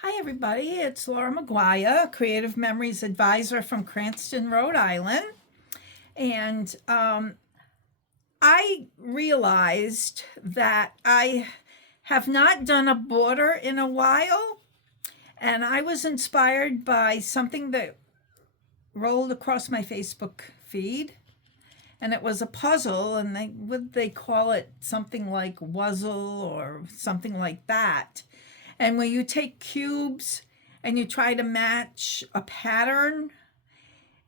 Hi, everybody. It's Laura McGuire, Creative Memories Advisor from Cranston, Rhode Island. And I realized that I have not done a border in a while. And I was inspired by something that rolled across my Facebook feed. And it was a puzzle, and they call it something like Wuzzle or something like that. And when you take cubes and you try to match a pattern,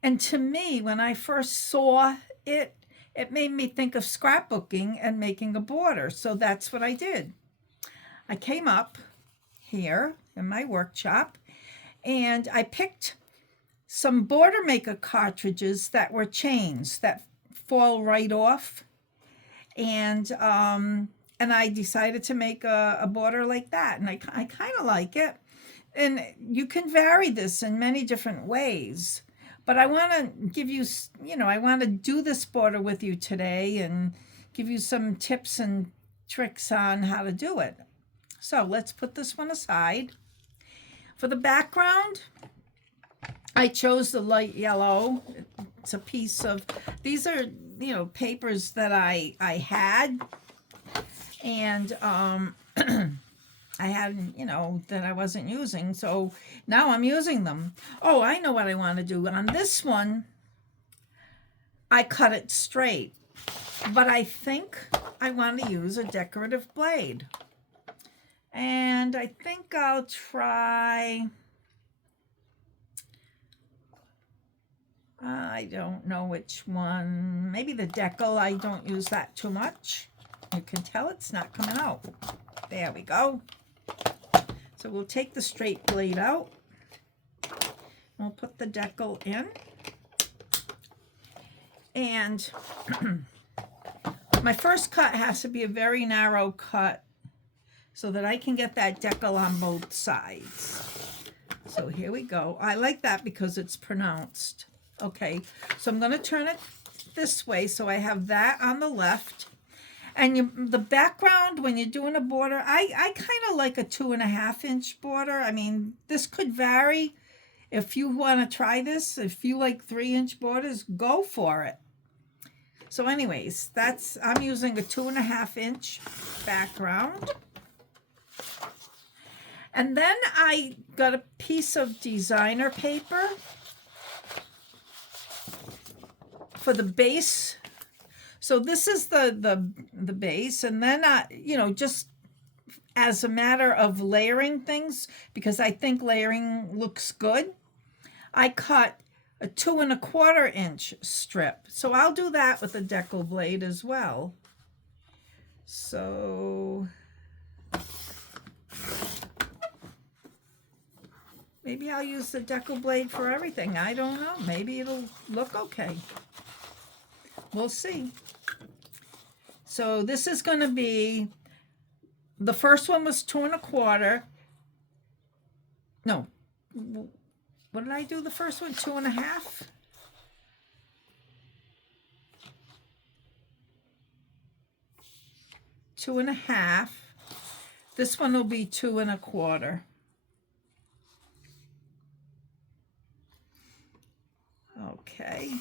and to me, when I first saw it, it made me think of scrapbooking and making a border. So that's what I did. I came up here in my workshop and I picked some border maker cartridges that were chains that fall right off, and I decided to make a border like that, and I kind of like it. And you can vary this in many different ways, but I want to give you, I want to do this border with you today and give you some tips and tricks on how to do it. So let's put this one aside. For the background, I chose the light yellow. It's a piece of, these are, papers that I had, and I had, that I wasn't using. So now I'm using them. Oh, I know what I want to do. On this one, I cut it straight, but I think I want to use a decorative blade. And I think I'll try, I don't know which one. Maybe the Deckle. I don't use that too much. You can tell it's not coming out. There we go. So we'll take the straight blade out. We'll put the Deckle in. And my first cut has to be a very narrow cut so that I can get that Deckle on both sides. So here we go. I like that because it's pronounced. Okay, so I'm going to turn it this way so I have that on the left. And the background, when you're doing a border, I kind of like a 2.5-inch border. I mean, this could vary. If you want to try this, if you like 3-inch borders, go for it. So anyways, I'm using a 2.5-inch background. And then I got a piece of designer paper for the base. So this is the base, and then just as a matter of layering things, because I think layering looks good, I cut a 2.25-inch strip. So I'll do that with a Deckle blade as well. So maybe I'll use the Deckle blade for everything. I don't know. Maybe it'll look okay. We'll see. So this is going to be, the first one was 2.25. No, what did I do the first one? 2.5? Two and a half. This one will be 2.25. Okay.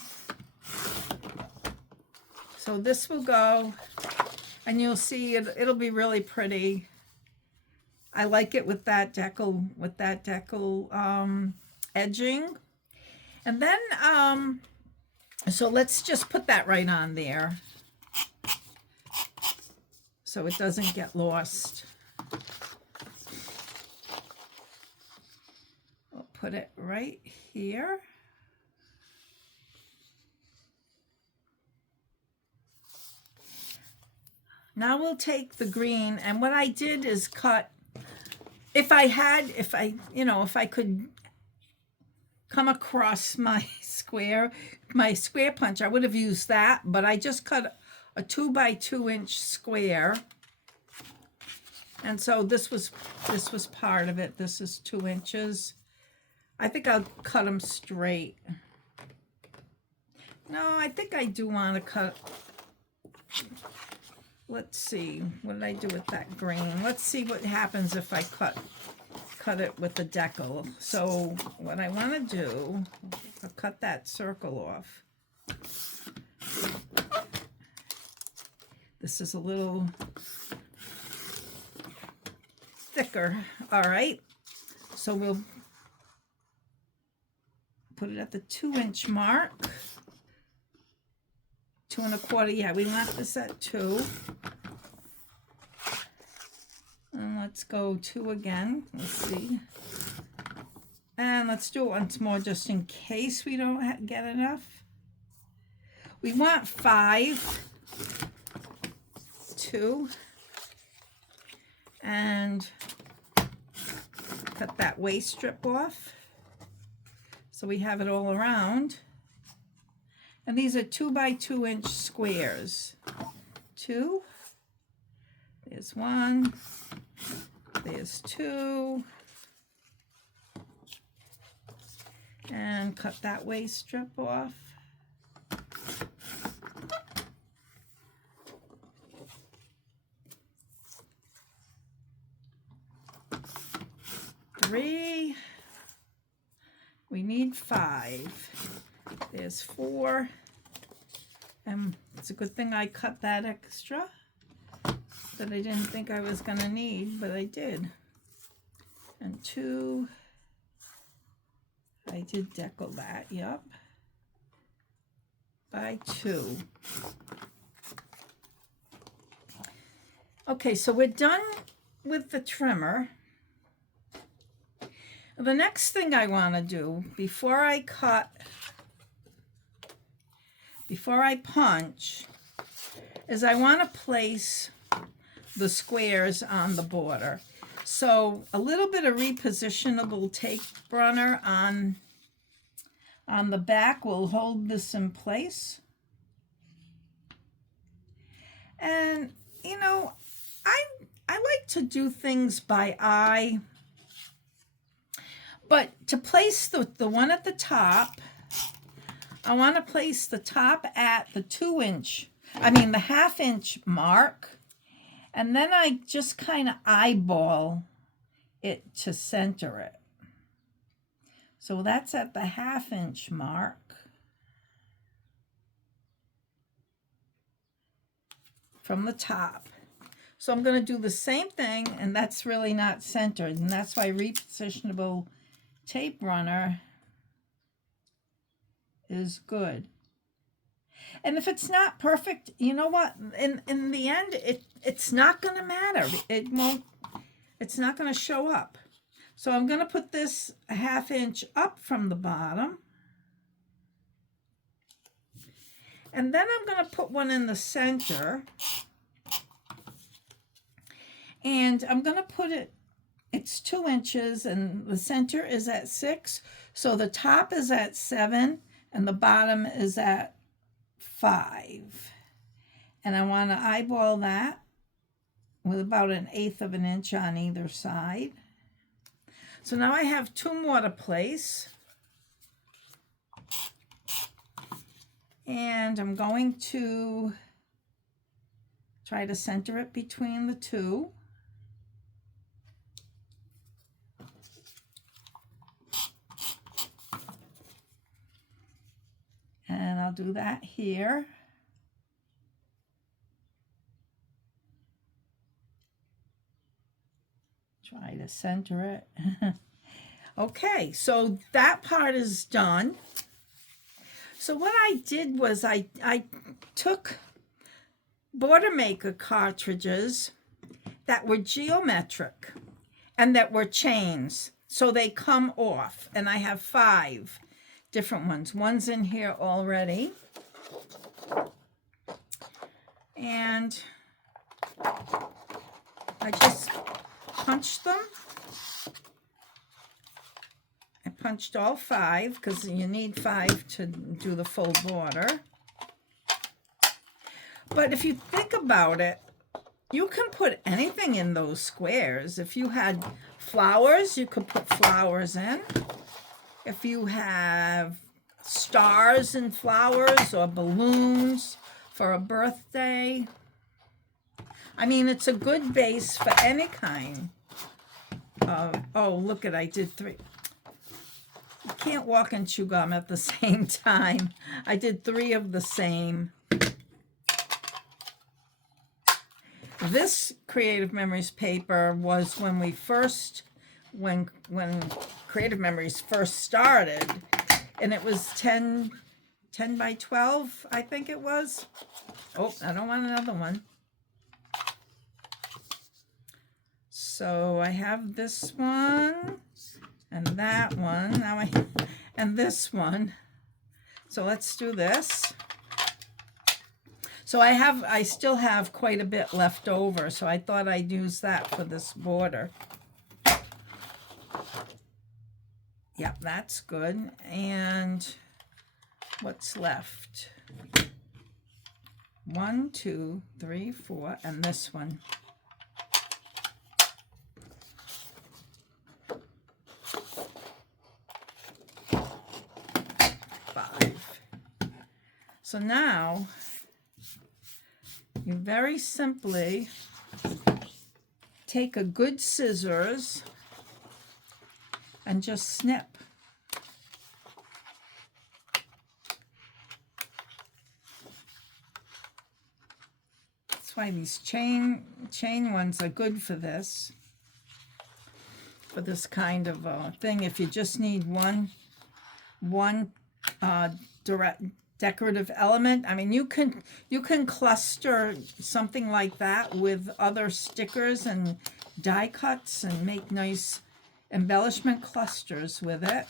So this will go, and you'll see it'll be really pretty. I like it with that deckle edging. And then so let's just put that right on there so it doesn't get lost. We'll put it right here. Now we'll take the green, and what I did is cut, if I could come across my square punch, I would have used that, but I just cut a 2x2-inch square. And so this was part of it. This is 2 inches. I think I'll cut them straight. No, I think I do want to cut. Let's see, what did I do with that green? Let's see what happens if I cut cut it with the decal. So what I want to do, I'll cut that circle off. This is a little thicker. All right, so we'll put it at the 2-inch mark. 2 1/4. Yeah, we want this at 2. And let's go 2 again. Let's see. And let's do it once more just in case we don't get enough. We want 5, 2, and cut that waist strip off. So we have it all around. And these are 2 by 2 inch squares. 2. There's 1. There's 2. And cut that waist strip off. Three. We need 5. There's 4. And it's a good thing I cut that extra that I didn't think I was going to need, but I did. And 2. I did decal that, yep. By 2. Okay, so we're done with the trimmer. The next thing I want to do before I punch is I want to place the squares on the border. So a little bit of repositionable tape runner on the back will hold this in place. And you know, I like to do things by eye. But to place the one at the top, I want to place the top at the 2-inch, the 1/2 inch mark. And then I just kind of eyeball it to center it. So that's at the 1/2 inch mark. From the top. So I'm going to do the same thing, and that's really not centered. And that's why repositionable tape runner is good. And if it's not perfect, you know what? In the end, it's not going to matter. It's not going to show up. So I'm going to put this 1/2 inch up from the bottom. And then I'm going to put one in the center. And I'm going to put it, it's 2 inches and the center is at 6. So the top is at 7 and the bottom is at 5. And I want to eyeball that with about 1/8 of an inch on either side. So now I have 2 more to place. And I'm going to try to center it between the 2. And I'll do that here. Try to center it. Okay, so that part is done. So what I did was I took Border Maker cartridges that were geometric and that were chains, so they come off. And I have 5 different ones. One's in here already. And I just punched them. I punched all 5 because you need 5 to do the full border. But if you think about it, you can put anything in those squares. If you had flowers, you could put flowers in. If you have stars and flowers or balloons for a birthday. I mean, it's a good base for any kind oh, look at, I did 3. You can't walk and chew gum at the same time. I did 3 of the same. This Creative Memories paper was when we first, when Creative Memories first started, and it was 10 by 12, I think it was. Oh, I don't want another one. So I have this one and that one. Now and this one. So let's do this. So I still have quite a bit left over, so I thought I'd use that for this border. Yep, that's good. And what's left? 1, 2, 3, 4, and this one. So now you very simply take a good scissors and just snip. That's why these chain ones are good for this kind of thing. If you just need one direct decorative element. I mean, you can cluster something like that with other stickers and die cuts and make nice embellishment clusters with it.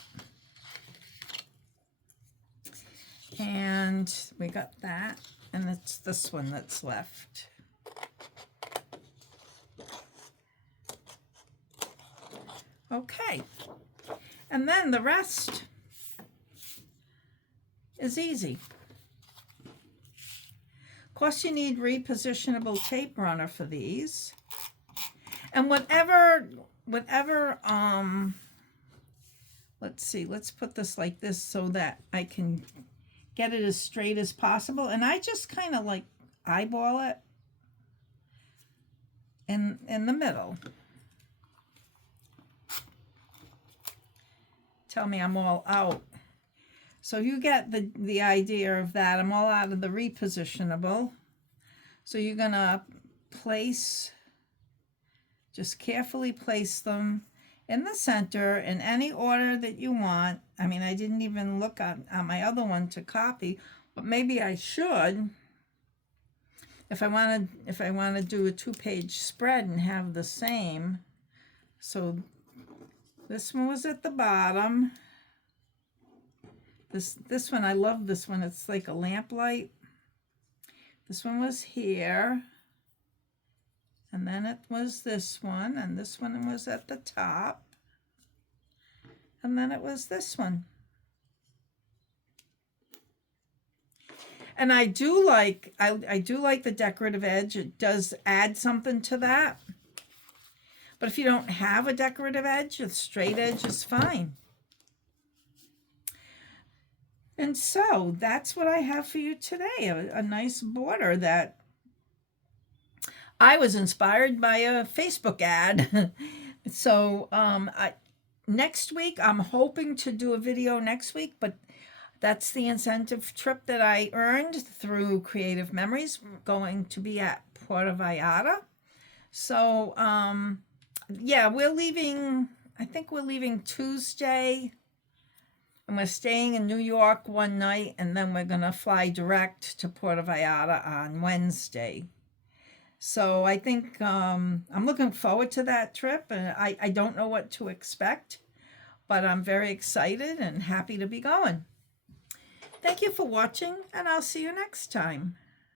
And we got that, and it's this one that's left. Okay, and then the rest is easy. Of course, you need repositionable tape runner for these. And whatever, let's see, let's put this like this so that I can get it as straight as possible. And I just kind of like eyeball it in the middle. Tell me I'm all out. So you get the idea of that. I'm all out of the repositionable. So you're going to just carefully place them in the center in any order that you want. I mean, I didn't even look on my other one to copy, but maybe I should. If I want to do a 2-page spread and have the same. So this one was at the bottom. This one, I love this one. It's like a lamplight. This one was here. And then it was this one. And this one was at the top. And then it was this one. And I do like the decorative edge. It does add something to that. But if you don't have a decorative edge, a straight edge is fine. And so that's what I have for you today, a nice border that I was inspired by a Facebook ad. So next week, I'm hoping to do a video next week, but that's the incentive trip that I earned through Creative Memories, going to be at Puerto Vallarta. So yeah, I think we're leaving Tuesday. And we're staying in New York one night, and then we're going to fly direct to Puerto Vallarta on Wednesday. So I think I'm looking forward to that trip, and I don't know what to expect, but I'm very excited and happy to be going. Thank you for watching, and I'll see you next time.